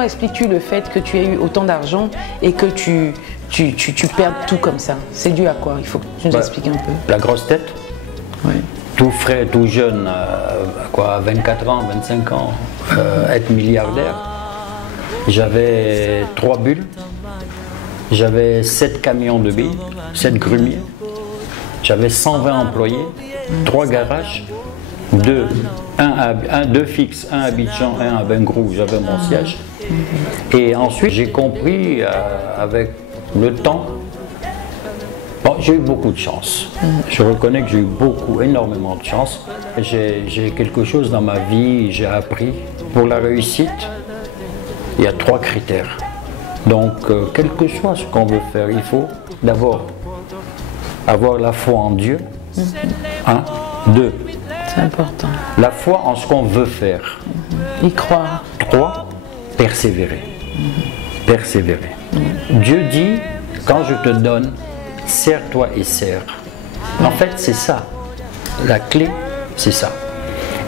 comment expliques-tu le fait que tu aies eu autant d'argent et que tu perdes tout comme ça? C'est dû à quoi? Il faut que tu nous expliques un peu. La grosse tête. Oui. Tout frais, tout jeune, à 24 ans, 25 ans, être milliardaire. J'avais 3 bulles, j'avais 7 camions de billes, 7 grumiers, j'avais 120 employés, 3 garages, 2 fixes, un à Abidjan, un à Bengrou, où j'avais mon siège. Et ensuite, j'ai compris avec le temps, bon, j'ai eu beaucoup de chance. Je reconnais que j'ai eu énormément de chance. J'ai quelque chose dans ma vie, j'ai appris. Pour la réussite, il y a 3 critères. Donc, quel que soit ce qu'on veut faire, il faut d'abord avoir la foi en Dieu. 1, 2. C'est important. La foi en ce qu'on veut faire. Y croire. 3, persévérer. Persévérer. Dieu dit, quand je te donne, serre-toi et serre. En fait, c'est ça. La clé, c'est ça.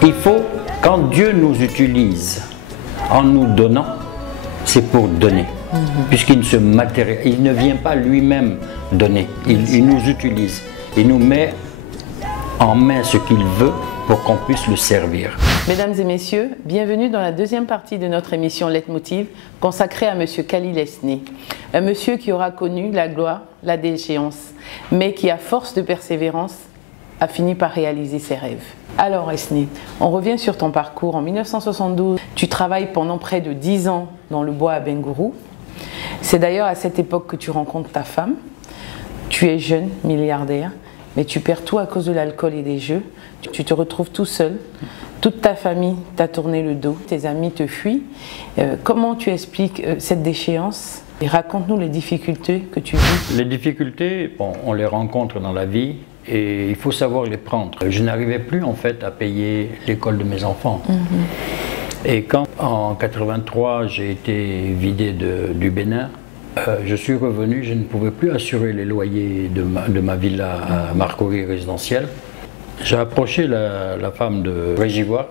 Il faut, quand Dieu nous utilise en nous donnant, c'est pour donner. Puisqu'il ne se matérialise, il ne vient pas lui-même donner. Il nous utilise. Il nous met en main ce qu'il veut pour qu'on puisse le servir. Mesdames et messieurs, bienvenue dans la deuxième partie de notre émission Leitmotiv consacrée à M. Khalil Esneh. Un monsieur qui aura connu la gloire, la déchéance, mais qui, à force de persévérance, a fini par réaliser ses rêves. Alors Esneh, on revient sur ton parcours. En 1972, tu travailles pendant près de 10 ans dans le bois à Bengourou. C'est d'ailleurs à cette époque que tu rencontres ta femme. Tu es jeune, milliardaire, mais tu perds tout à cause de l'alcool et des jeux. Tu te retrouves tout seul. Toute ta famille t'a tourné le dos, tes amis te fuient. Comment tu expliques cette déchéance? Et raconte-nous les difficultés que tu vis. Les difficultés, bon, on les rencontre dans la vie et il faut savoir les prendre. Je n'arrivais plus en fait à payer l'école de mes enfants. Et quand en 83 j'ai été vidé du Bénin, je suis revenu, je ne pouvais plus assurer les loyers de ma villa à Marcory résidentielle. J'ai approché la femme de Régivoire,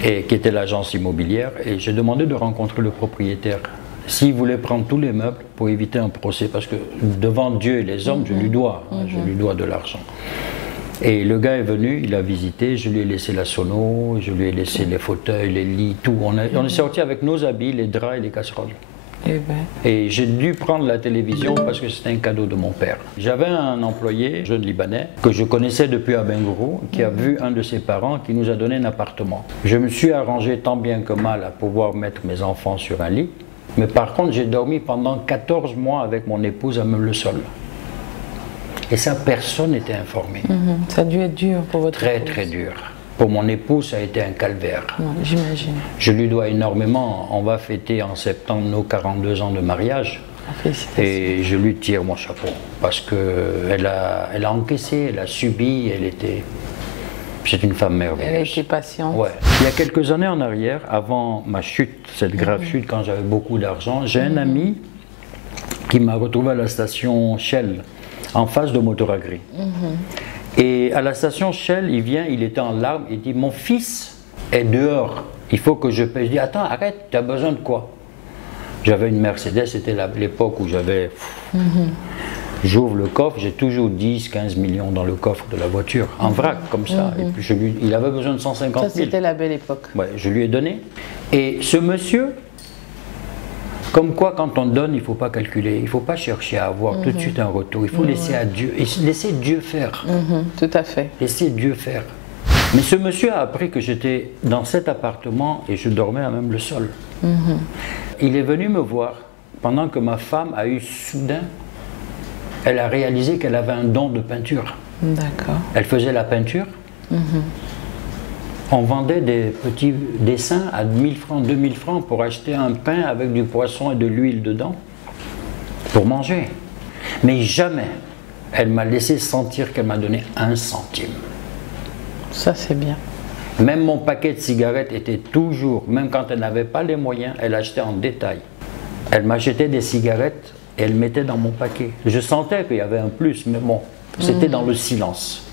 qui était l'agence immobilière, et j'ai demandé de rencontrer le propriétaire. S'il voulait prendre tous les meubles pour éviter un procès, parce que devant Dieu et les hommes, je lui dois de l'argent. Et le gars est venu, il a visité, je lui ai laissé la sono, je lui ai laissé les fauteuils, les lits, tout. On est sorti avec nos habits, les draps et les casseroles. Et j'ai dû prendre la télévision parce que c'était un cadeau de mon père. J'avais un employé, jeune Libanais, que je connaissais depuis à Bengourou, qui a vu un de ses parents qui nous a donné un appartement. Je me suis arrangé tant bien que mal à pouvoir mettre mes enfants sur un lit. Mais par contre, j'ai dormi pendant 14 mois avec mon épouse à même le sol. Et ça, personne n'était informé. Ça a dû être dur pour votre épouse. Très dur. Pour mon épouse, ça a été un calvaire. J'imagine. Je lui dois énormément. On va fêter en septembre nos 42 ans de mariage. Félicitations. Et je lui tire mon chapeau. Parce qu'elle a encaissé, elle a subi, c'est une femme merveilleuse. Elle a été patiente. Ouais. Il y a quelques années en arrière, avant ma chute, cette grave chute, quand j'avais beaucoup d'argent, j'ai un ami qui m'a retrouvé à la station Shell, en face de Motoragri. Et à la station Shell, il vient, il était en larmes, il dit « Mon fils est dehors, il faut que je paye. » Je dis « Attends, arrête, tu as besoin de quoi ?» J'avais une Mercedes, c'était l'époque où j'avais... J'ouvre le coffre, j'ai toujours 10, 15 millions dans le coffre de la voiture, en vrac, comme ça. Et puis il avait besoin de 150 000. Ça, c'était la belle époque. Ouais, je lui ai donné. Et ce monsieur, comme quoi quand on donne, il ne faut pas calculer, il ne faut pas chercher à avoir tout de suite un retour, il faut laisser à Dieu, et laisser Dieu faire. Tout à fait. Laisser Dieu faire. Mais ce monsieur a appris que j'étais dans cet appartement et je dormais à même le sol. Il est venu me voir pendant que ma femme a eu soudain, elle a réalisé qu'elle avait un don de peinture. D'accord. Elle faisait la peinture. On vendait des petits dessins à 1000 francs, 2000 francs pour acheter un pain avec du poisson et de l'huile dedans, pour manger. Mais jamais elle m'a laissé sentir qu'elle m'a donné 1 centime. Ça, c'est bien. Même mon paquet de cigarettes était toujours, même quand elle n'avait pas les moyens, elle achetait en détail. Elle m'achetait des cigarettes et elle mettait dans mon paquet. Je sentais qu'il y avait un plus, mais bon, c'était dans le silence.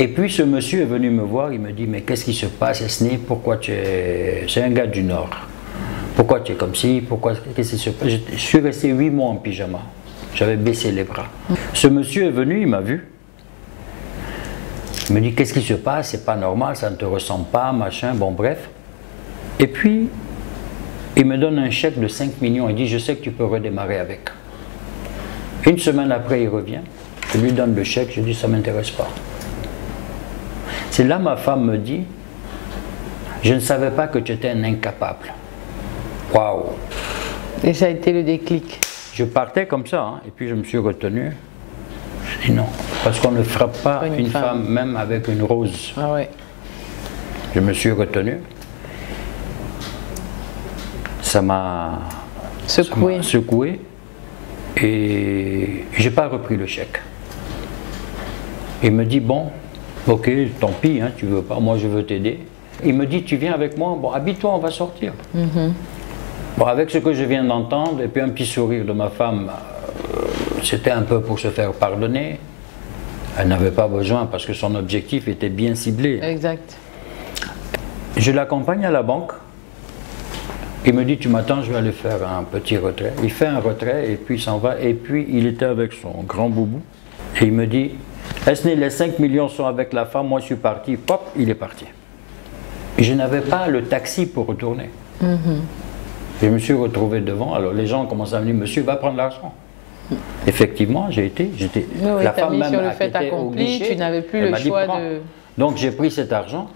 Et puis ce monsieur est venu me voir, il me dit « Mais qu'est-ce qui se passe, Esneh? Pourquoi tu es... » C'est un gars du Nord. « Pourquoi tu es comme ci? Pourquoi? Qu'est-ce qui se passe? Je suis resté 8 mois en pyjama. J'avais baissé les bras. Ce monsieur est venu, il m'a vu. Il me dit, qu'est-ce qui se passe? C'est pas normal, ça ne te ressemble pas, machin, bon bref. Et puis, il me donne un chèque de 5 millions. Il dit, je sais que tu peux redémarrer avec. Une semaine après, il revient. Je lui donne le chèque, je dis, ça ne m'intéresse pas. C'est là ma femme me dit, je ne savais pas que tu étais un incapable. Waouh! Et ça a été le déclic. Je partais comme ça, hein, et puis je me suis retenu. Je dis non, parce qu'on ne frappe pas une femme même avec une rose. Ah ouais. Je me suis retenu. Ça m'a secoué. Et j'ai pas repris le chèque. Il me dit, bon, ok, tant pis, hein, tu veux pas, moi je veux t'aider. Il me dit, tu viens avec moi, bon, habille-toi, on va sortir. Bon, avec ce que je viens d'entendre, et puis un petit sourire de ma femme, c'était un peu pour se faire pardonner. Elle n'avait pas besoin parce que son objectif était bien ciblé. Exact. Je l'accompagne à la banque. Il me dit, tu m'attends, je vais aller faire un petit retrait. Il fait un retrait et puis il s'en va. Et puis il était avec son grand boubou. Et il me dit, Esné, les 5 millions sont avec la femme, moi je suis parti. Pop, il est parti. Je n'avais pas le taxi pour retourner. Je me suis retrouvé devant. Alors les gens commencent à me dire, monsieur, va prendre l'argent. Effectivement, j'étais. Oui, la femme mis même sur le fait accompli, tu n'avais plus le choix de. Donc j'ai pris cet argent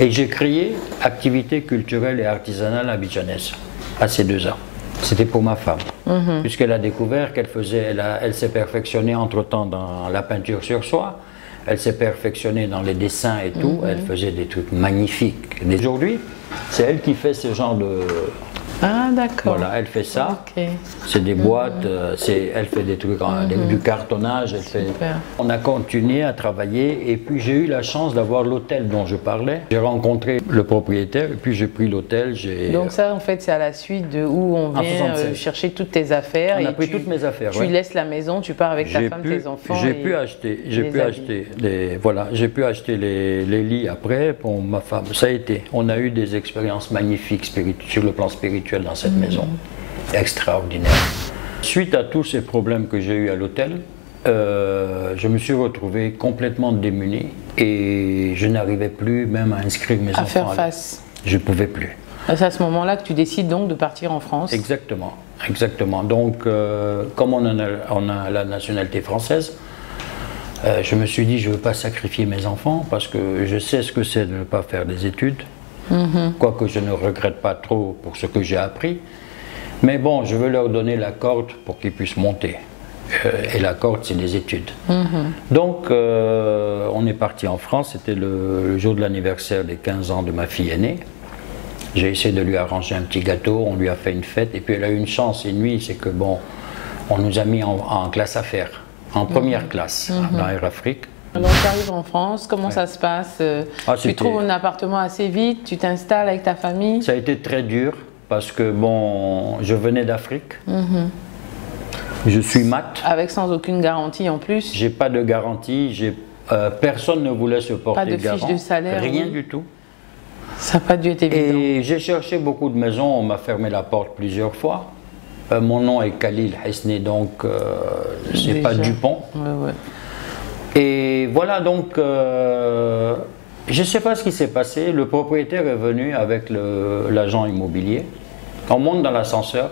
et j'ai créé activité culturelle et artisanale abidjanaise à ces 2 ans. C'était pour ma femme, puisqu'elle a découvert qu'elle faisait, elle s'est perfectionnée entre-temps dans la peinture sur soie, elle s'est perfectionnée dans les dessins et tout, elle faisait des trucs magnifiques. Aujourd'hui, c'est elle qui fait ce genre de... Ah d'accord. Voilà, elle fait ça. Okay. C'est des boîtes, elle fait des trucs, du cartonnage. On a continué à travailler et puis j'ai eu la chance d'avoir l'hôtel dont je parlais. J'ai rencontré le propriétaire et puis j'ai pris l'hôtel. Donc ça en fait c'est à la suite de où on vient chercher toutes tes affaires. On a pris toutes mes affaires. Tu laisses la maison, tu pars avec ta femme, tes enfants. J'ai pu acheter les lits après pour ma femme. Ça a été. On a eu des expériences magnifiques sur le plan spirituel dans cette maison, extraordinaire. Suite à tous ces problèmes que j'ai eu à l'hôtel, je me suis retrouvé complètement démuni et je n'arrivais plus même à inscrire mes enfants. À faire face. Je ne pouvais plus. C'est à ce moment-là que tu décides donc de partir en France. Exactement, exactement. Donc, comme on a la nationalité française, je me suis dit je ne veux pas sacrifier mes enfants parce que je sais ce que c'est de ne pas faire des études. Quoique je ne regrette pas trop pour ce que j'ai appris. Mais bon, je veux leur donner la corde pour qu'ils puissent monter. Et la corde, c'est les études. Donc, on est parti en France. C'était le jour de l'anniversaire des 15 ans de ma fille aînée. J'ai essayé de lui arranger un petit gâteau. On lui a fait une fête. Et puis, elle a eu une chance une nuit. C'est que, bon, on nous a mis en classe affaires, en première classe, dans Air Afrique. Donc tu arrives en France, comment ça se passe? Tu trouves un appartement assez vite, tu t'installes avec ta famille? Ça a été très dur parce que bon, je venais d'Afrique, je suis mat. Avec sans aucune garantie en plus? J'ai pas de garantie, personne ne voulait se porter garant. Pas de fiche de salaire? Rien du tout. Ça n'a pas dû être évident. Et j'ai cherché beaucoup de maisons, on m'a fermé la porte plusieurs fois. Mon nom est Khalil Hesné, donc c'est pas Dupont. Ouais. Et voilà, donc, je ne sais pas ce qui s'est passé. Le propriétaire est venu avec l'agent immobilier. On monte dans l'ascenseur.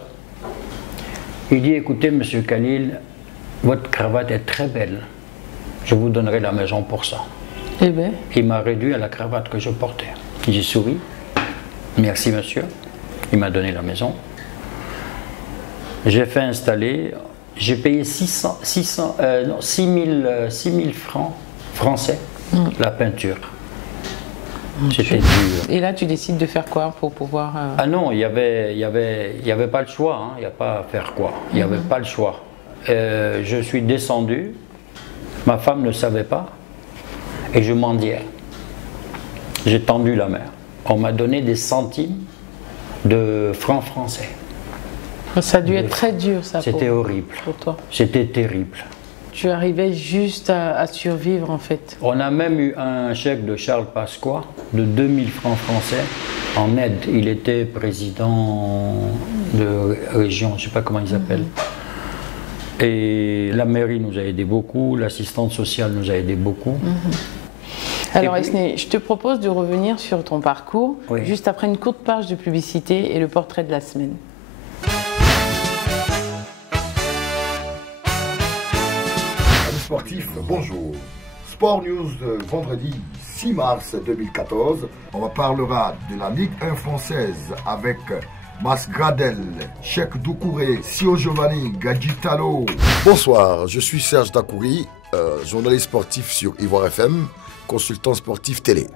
Il dit, écoutez, monsieur Khalil, votre cravate est très belle. Je vous donnerai la maison pour ça. Eh bien. Il m'a réduit à la cravate que je portais. J'ai souri. Merci, monsieur. Il m'a donné la maison. J'ai fait installer. J'ai payé 6 000 francs français la peinture. C'était dur. Et là, tu décides de faire quoi pour pouvoir... Ah non, il n'y avait pas le choix. Hein. Il n'y a pas à faire quoi. Il n'y avait pas le choix. Je suis descendu. Ma femme ne savait pas. Et je mendiais. J'ai tendu la main. On m'a donné des centimes de francs français. Ça a dû être très dur, ça. C'était horrible. Pour toi. C'était terrible. Tu arrivais juste à survivre, en fait. On a même eu un chèque de Charles Pasqua de 2000 francs français en aide. Il était président de région, je ne sais pas comment ils appellent. Et la mairie nous a aidé beaucoup, l'assistante sociale nous a aidé beaucoup. Alors Esné, je te propose de revenir sur ton parcours, juste après une courte page de publicité et le portrait de la semaine. Amis sportifs, bonjour. Sport News de vendredi 6 mars 2014. On parlera de la Ligue 1 française avec Mas Gradel, Cheikh Doucouré, Sio Giovanni, Gadjitalo. Bonsoir, je suis Serge Dakouri, journaliste sportif sur Ivoire FM, consultant sportif télé.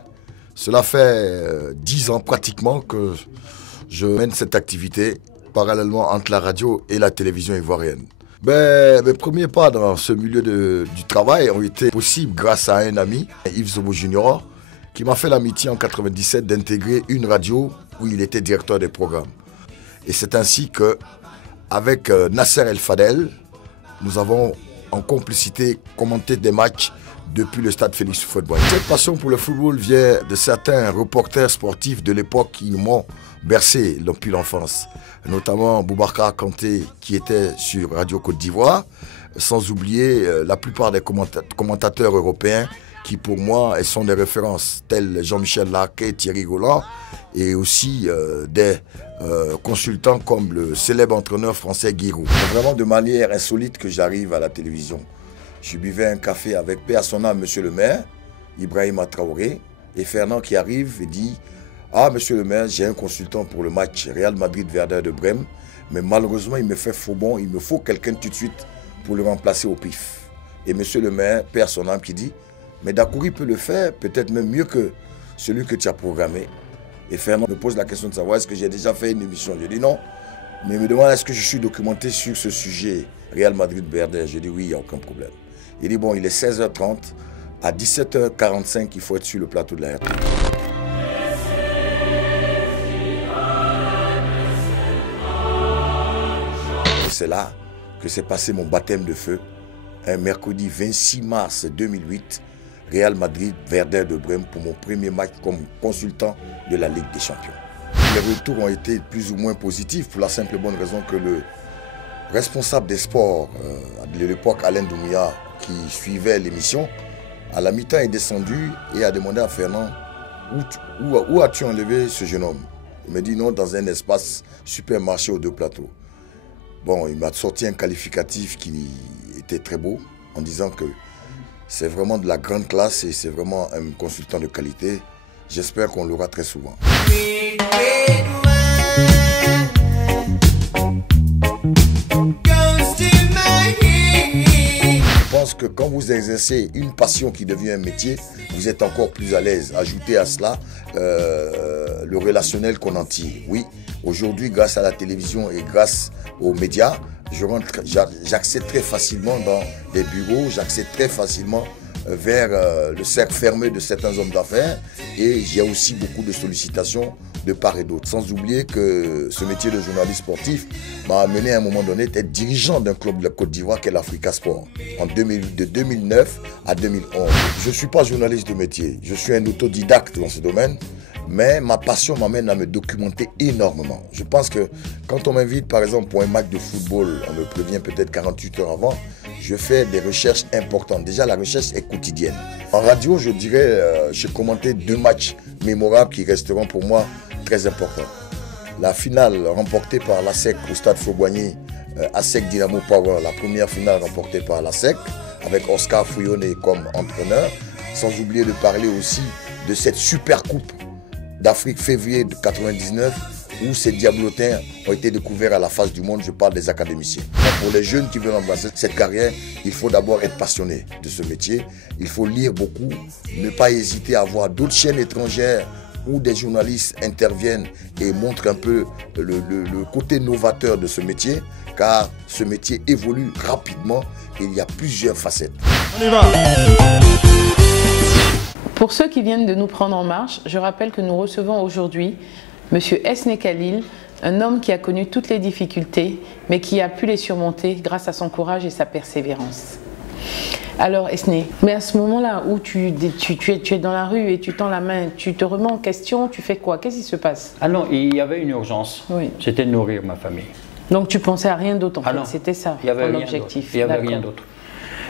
Cela fait 10 ans pratiquement que je mène cette activité parallèlement entre la radio et la télévision ivoirienne. Mes premiers pas dans ce milieu du travail ont été possibles grâce à un ami, Yves Zobo Junior, qui m'a fait l'amitié en 1997 d'intégrer une radio où il était directeur des programmes. Et c'est ainsi que, avec Nasser El Fadel, nous avons en complicité commenté des matchs depuis le stade Félix Houphouët-Boigny. Cette passion pour le football vient de certains reporters sportifs de l'époque qui m'ont bercé depuis l'enfance, notamment Boubacar Kanté qui était sur Radio Côte d'Ivoire, sans oublier la plupart des commentateurs européens qui pour moi sont des références, tels Jean-Michel Larquet, Thierry Roland, et aussi des consultants comme le célèbre entraîneur français Giroud. C'est vraiment de manière insolite que j'arrive à la télévision. Je buvais un café avec paix à son âme, monsieur le maire, Ibrahima Traoré, et Fernand qui arrive et dit « Ah, monsieur le maire, j'ai un consultant pour le match Real Madrid-Werder de Brême, mais malheureusement, il me fait faux bon, il me faut quelqu'un tout de suite pour le remplacer au pif. » Et monsieur le maire, paix à son âme, qui dit « Mais Dakouri peut le faire, peut-être même mieux que celui que tu as programmé. » Et Fernand me pose la question de savoir est-ce que j'ai déjà fait une émission. Je dis non, mais il me demande est-ce que je suis documenté sur ce sujet Real Madrid-Werder. Je dis oui, il n'y a aucun problème. Il dit bon, il est 16h30, à 17h45, il faut être sur le plateau de la RT. C'est là que s'est passé mon baptême de feu, un mercredi 26 mars 2008, Real Madrid-Werder de Brême pour mon premier match comme consultant de la Ligue des Champions. Les retours ont été plus ou moins positifs pour la simple et bonne raison que le responsable des sports de l'époque, Alain Doumia, qui suivait l'émission, à la mi-temps est descendu et a demandé à Fernand où as-tu enlevé ce jeune homme? Il me dit non, dans un espace supermarché aux deux plateaux. Bon, il m'a sorti un qualificatif qui était très beau en disant que c'est vraiment de la grande classe et c'est vraiment un consultant de qualité. J'espère qu'on l'aura très souvent. Je pense que quand vous exercez une passion qui devient un métier, vous êtes encore plus à l'aise. Ajoutez à cela le relationnel qu'on en tire. Oui, aujourd'hui, grâce à la télévision et grâce aux médias, j'accède très facilement dans les bureaux, j'accède très facilement vers le cercle fermé de certains hommes d'affaires et j'ai aussi beaucoup de sollicitations de part et d'autre. Sans oublier que ce métier de journaliste sportif m'a amené à un moment donné à être dirigeant d'un club de la Côte d'Ivoire qui est l'Africa Sport de 2009 à 2011. Je ne suis pas journaliste de métier, je suis un autodidacte dans ce domaine. Mais ma passion m'amène à me documenter énormément. Je pense que quand on m'invite par exemple pour un match de football, on me prévient peut-être 48 heures avant, je fais des recherches importantes. Déjà la recherche est quotidienne. En radio, je dirais, j'ai commenté 2 matchs mémorables qui resteront pour moi très importants. La finale remportée par l'ASEC au stade Houphouët-Boigny, ASEC Dynamo Power, la première finale remportée par l'ASEC, avec Oscar Fouillonné comme entraîneur, sans oublier de parler aussi de cette super coupe d'Afrique février de 1999 où ces diablotins ont été découverts à la face du monde. Je parle des académiciens. Pour les jeunes qui veulent embrasser cette carrière, il faut d'abord être passionné de ce métier. Il faut lire beaucoup, ne pas hésiter à voir d'autres chaînes étrangères où des journalistes interviennent et montrent un peu le côté novateur de ce métier, car ce métier évolue rapidement et il y a plusieurs facettes. On y va! Pour ceux qui viennent de nous prendre en marche, je rappelle que nous recevons aujourd'hui M. Esné Khalil, un homme qui a connu toutes les difficultés, mais qui a pu les surmonter grâce à son courage et sa persévérance. Alors, Esné, mais à ce moment-là où tu es dans la rue et tu tends la main, tu te remets en question, tu fais quoi? Qu'est-ce qui se passe? Ah non, il y avait une urgence. Oui. C'était nourrir ma famille. Donc tu pensais à rien d'autre en fait, non. c'était ça Il y avait ton rien objectif. d'autre. Il n'y avait rien d'autre.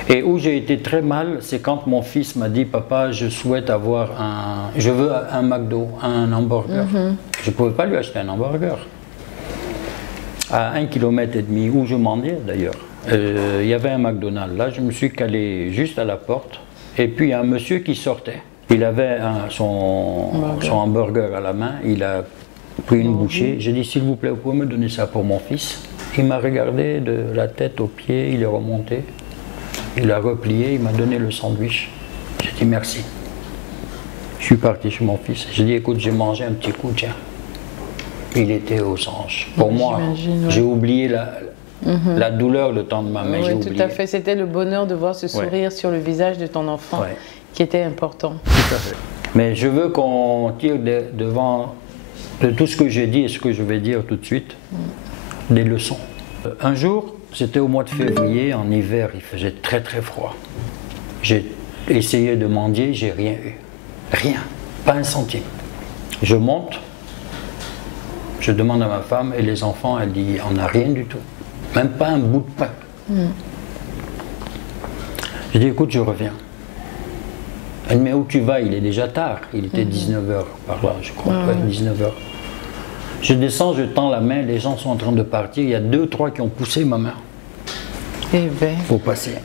Et où j'ai été très mal, c'est quand mon fils m'a dit, papa, je souhaite avoir je veux un McDo, un hamburger. Je ne pouvais pas lui acheter un hamburger. À 1,5 km où je mendiais d'ailleurs, il y avait un McDonald's. Là, je me suis calé juste à la porte. Et puis, il y a un monsieur qui sortait. Il avait son hamburger à la main. Il a pris une bouchée. J'ai dit, s'il vous plaît, vous pouvez me donner ça pour mon fils? Il m'a regardé de la tête aux pieds. Il est remonté. Il a replié. Il m'a donné le sandwich. J'ai dit, merci. Je suis parti chez mon fils. J'ai dit, écoute, j'ai mangé un petit coup, tiens. Il était aux anges. Pour moi, j'ai oublié la douleur le temps de ma main. Oui, tout à fait. C'était le bonheur de voir ce sourire sur le visage de ton enfant qui était important. Tout à fait. Mais je veux qu'on tire de tout ce que j'ai dit et ce que je vais dire tout de suite, des leçons. Un jour, c'était au mois de février, en hiver, il faisait très très froid. J'ai essayé de mendier, j'ai rien eu. Rien. Pas un centime. Je monte. Je demande à ma femme et les enfants, elle dit, on n'a rien du tout. Même pas un bout de pain. Je dis, écoute, je reviens. Elle me dit, mais où tu vas? Il est déjà tard. Il était 19h par là, je crois. 19h. Je descends, je tends la main, les gens sont en train de partir. Il y a 2 ou 3 qui ont poussé ma main. Eh ben. Pour passer.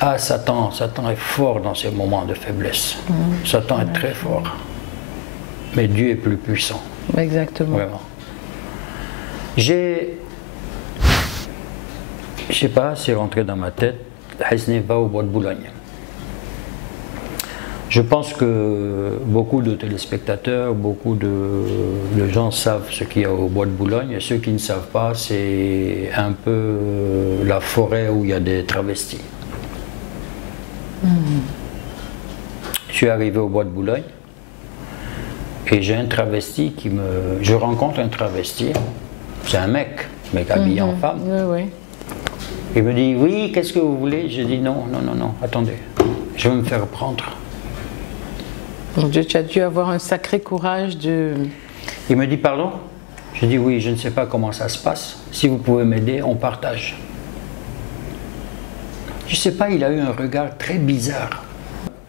Ah, Satan est fort dans ces moments de faiblesse. Satan est très fort. Mais Dieu est plus puissant. Exactement. Vraiment. Je sais pas, c'est rentré dans ma tête, Hesné va au bois de Boulogne. Je pense que beaucoup de téléspectateurs, beaucoup de gens savent ce qu'il y a au bois de Boulogne, et ceux qui ne savent pas, c'est un peu la forêt où il y a des travestis. Je suis arrivé au bois de Boulogne, et j'ai un travesti je rencontre un travesti. C'est un mec habillé en femme. Oui. Il me dit, oui, qu'est-ce que vous voulez? Je dis, non, attendez, je vais me faire prendre. Mon Dieu, tu as dû avoir un sacré courage de... Il me dit, pardon? Je dis, oui, je ne sais pas comment ça se passe. Si vous pouvez m'aider, on partage. Je ne sais pas, il a eu un regard très bizarre.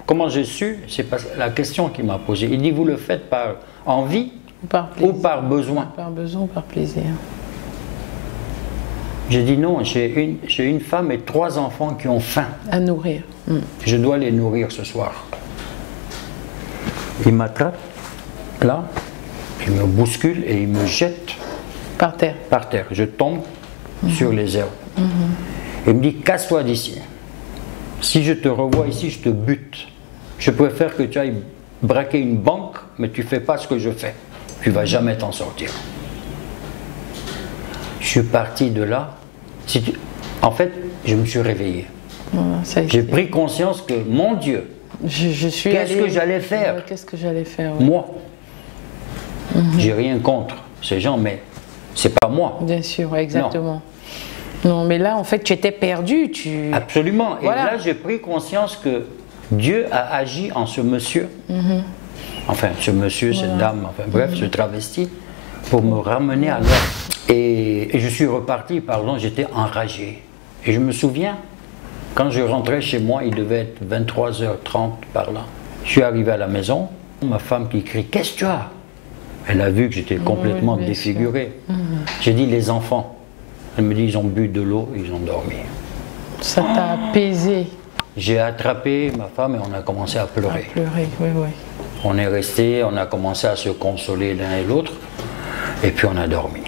Comment j'ai su? C'est pas la question qu'il m'a posée. Il dit, vous le faites par envie ou par besoin? Par besoin ou par plaisir. J'ai dit non, j'ai une femme et 3 enfants qui ont faim. À nourrir. Je dois les nourrir ce soir. Il m'attrape, là, il me bouscule et il me jette par terre. Par terre. Je tombe sur les herbes. Il me dit, casse-toi d'ici. Si je te revois ici, je te bute. Je préfère que tu ailles braquer une banque, mais tu ne fais pas ce que je fais. Tu ne vas jamais t'en sortir. Je suis parti de là. En fait, je me suis réveillé. J'ai pris conscience que, mon Dieu, qu'est-ce que j'allais faire? Qu'est-ce que j'allais faire? Moi. J'ai rien contre ces gens, mais c'est pas moi. Bien sûr, exactement. Non, mais là, en fait, tu étais perdu. Absolument. Et là, j'ai pris conscience que Dieu a agi en ce monsieur. Enfin, ce monsieur, cette dame, enfin bref, ce travesti, pour me ramener à l'ordre. Et je suis reparti, j'étais enragé. Et je me souviens, quand je rentrais chez moi, il devait être 23h30 par là. Je suis arrivé à la maison, ma femme qui crie, qu'est-ce que tu as? Elle a vu que j'étais complètement défiguré. J'ai dit, les enfants. Elle me dit, ils ont bu de l'eau, ils ont dormi. Ça t'a apaisé. J'ai attrapé ma femme et on a commencé à pleurer. À pleurer, oui. On est resté, on a commencé à se consoler l'un et l'autre, et puis on a dormi.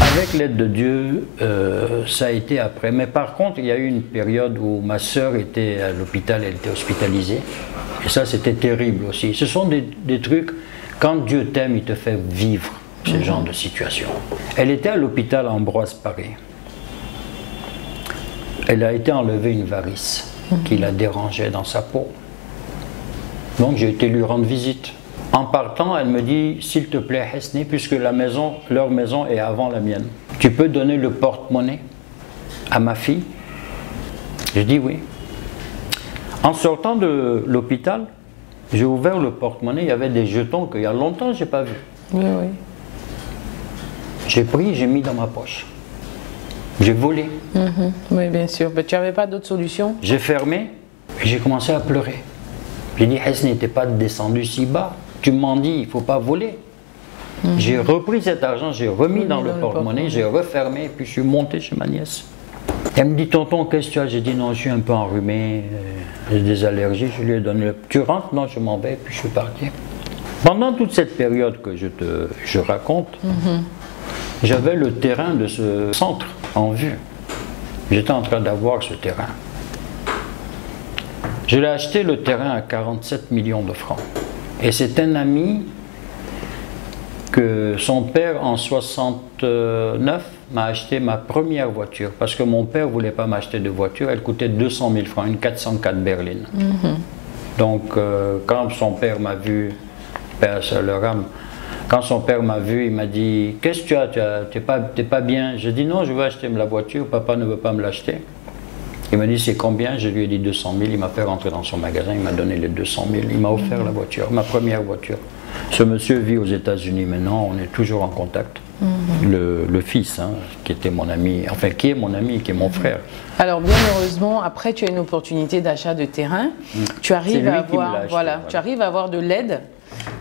Avec l'aide de Dieu, ça a été après. Mais par contre, il y a eu une période où ma sœur était à l'hôpital, elle était hospitalisée. Et ça, c'était terrible aussi. Ce sont des trucs, quand Dieu t'aime, il te fait vivre ce genre de situation. Elle était à l'hôpital Ambroise Paré. Elle a été enlevée une varice qui la dérangeait dans sa peau. Donc j'ai été lui rendre visite. En partant, elle me dit, s'il te plaît, Hesné, puisque leur maison est avant la mienne, tu peux donner le porte-monnaie à ma fille? Je dis oui. En sortant de l'hôpital, j'ai ouvert le porte-monnaie, il y avait des jetons qu'il y a longtemps je n'ai pas vus. Oui, oui. J'ai pris, j'ai mis dans ma poche. J'ai volé. Oui, bien sûr. Mais tu n'avais pas d'autre solution? J'ai fermé et j'ai commencé à pleurer. J'ai dit, Hesni, t'es pas descendu si bas. Tu m'en dis, il ne faut pas voler. J'ai repris cet argent, j'ai remis dans le porte-monnaie, j'ai refermé et puis je suis monté chez ma nièce. Elle me dit, tonton, qu'est-ce que tu as? J'ai dit, non, je suis un peu enrhumé, j'ai des allergies. Je lui ai donné, tu rentres? Non, je m'en vais, et puis je suis parti. Pendant toute cette période que je raconte, j'avais le terrain de ce centre en vue. J'étais en train d'avoir ce terrain. Je l'ai acheté le terrain à 47 millions de francs. Et c'est un ami que son père en 69 m'a acheté ma première voiture. Parce que mon père ne voulait pas m'acheter de voiture, elle coûtait 200 000 francs, une 404 berlines. Donc quand son père m'a vu, père sur leur âme, quand son père m'a vu, il m'a dit, qu'est-ce que tu as, t'es pas bien? J'ai dit non, je veux acheter la voiture, papa ne veut pas me l'acheter. Il m'a dit c'est combien? Je lui ai dit 200 000, il m'a fait rentrer dans son magasin, il m'a donné les 200 000, il m'a offert la voiture, ma première voiture. Ce monsieur vit aux États-Unis maintenant, on est toujours en contact. Le fils, hein, qui était mon ami, enfin qui est mon ami, qui est mon frère. Alors bien heureusement, après tu as une opportunité d'achat de terrain, tu arrives à avoir, tu arrives à avoir de l'aide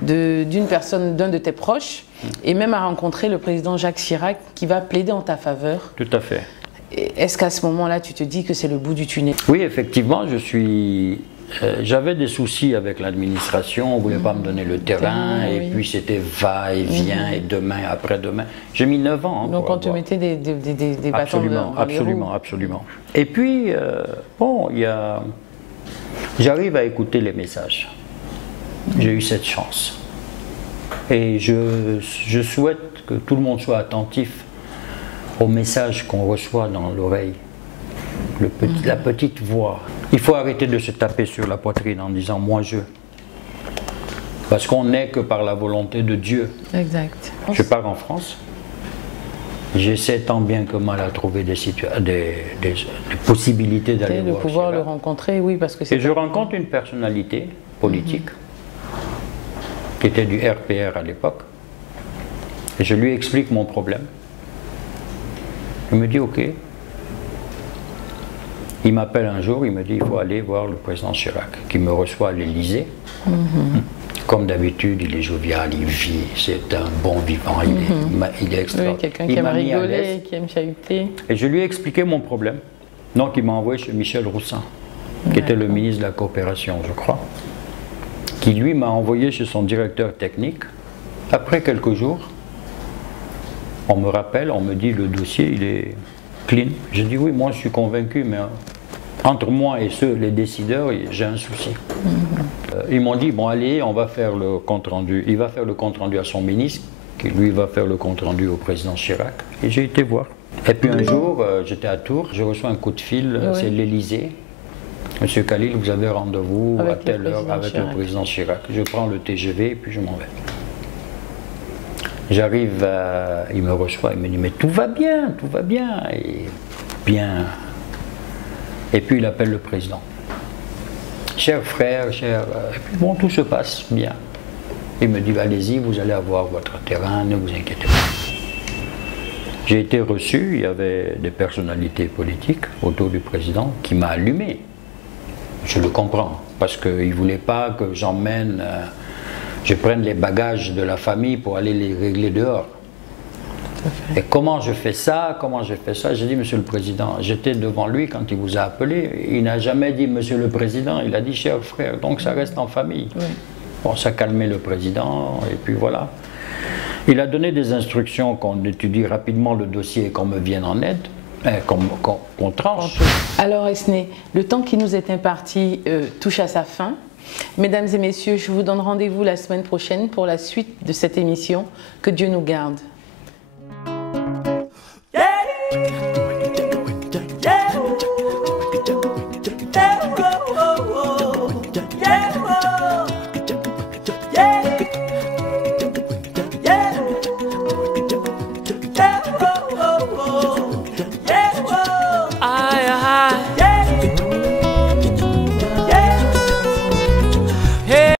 d'une personne, d'un de tes proches, et même à rencontrer le président Jacques Chirac qui va plaider en ta faveur. Tout à fait. Est-ce qu'à ce moment-là, tu te dis que c'est le bout du tunnel? Oui, effectivement, j'avais des soucis avec l'administration, on ne voulait pas me donner le terrain, et puis c'était va-et-vient, et demain, après-demain. J'ai mis 9 ans. Hein, donc on te mettait des bâtons absolument. Et puis, bon, j'arrive à écouter les messages. J'ai eu cette chance. Et je souhaite que tout le monde soit attentif aux messages qu'on reçoit dans l'oreille. La petite voix. Il faut arrêter de se taper sur la poitrine en disant « moi je ». Parce qu'on n'est que par la volonté de Dieu. Exact. Je pars en France. J'essaie tant bien que mal à trouver des possibilités d'aller voir. De pouvoir le rencontrer, oui, parce que c'est... Et je rencontre une personnalité politique qui était du RPR à l'époque. Et je lui explique mon problème. Il me dit ok. Il m'appelle un jour, il me dit il faut aller voir le président Chirac, qui me reçoit à l'Élysée. Comme d'habitude, il est jovial, il vit, c'est un bon vivant, il est extraordinaire. Oui, quelqu'un qui aime rigoler, qui aime chahuter. Et je lui ai expliqué mon problème. Donc il m'a envoyé chez Michel Roussin, qui était le ministre de la Coopération, je crois, qui lui m'a envoyé chez son directeur technique. Après quelques jours, on me rappelle, on me dit le dossier il est clean. Je dis oui, moi je suis convaincu, mais entre moi et les décideurs, j'ai un souci. Ils m'ont dit bon allez, on va faire le compte rendu. Il va faire le compte rendu à son ministre, qui lui va faire le compte rendu au président Chirac. Et j'ai été voir. Et puis un jour, j'étais à Tours, je reçois un coup de fil, c'est l'Élysée. Monsieur Khalil, vous avez rendez-vous à telle heure avec le président Chirac. Je prends le TGV et puis je m'en vais. J'arrive, il me reçoit, il me dit mais tout va bien, et bien. Et puis il appelle le président. Cher frère, et puis bon, tout se passe bien. Il me dit allez-y, vous allez avoir votre terrain, ne vous inquiétez pas. J'ai été reçu, il y avait des personnalités politiques autour du président qui m'a allumé. Je le comprends, parce qu'il ne voulait pas que j'emmène... je prenne les bagages de la famille pour aller les régler dehors. Et comment je fais ça? J'ai dit, monsieur le président, j'étais devant lui quand il vous a appelé. Il n'a jamais dit, monsieur le président, il a dit, cher frère, donc ça reste en famille. Bon, ça calmait le président, et puis voilà. Il a donné des instructions qu'on étudie rapidement le dossier et qu'on me vienne en aide, qu'on tranche. Alors, Hesni, le temps qui nous est imparti touche à sa fin. Mesdames et messieurs, je vous donne rendez-vous la semaine prochaine pour la suite de cette émission. Que Dieu nous garde.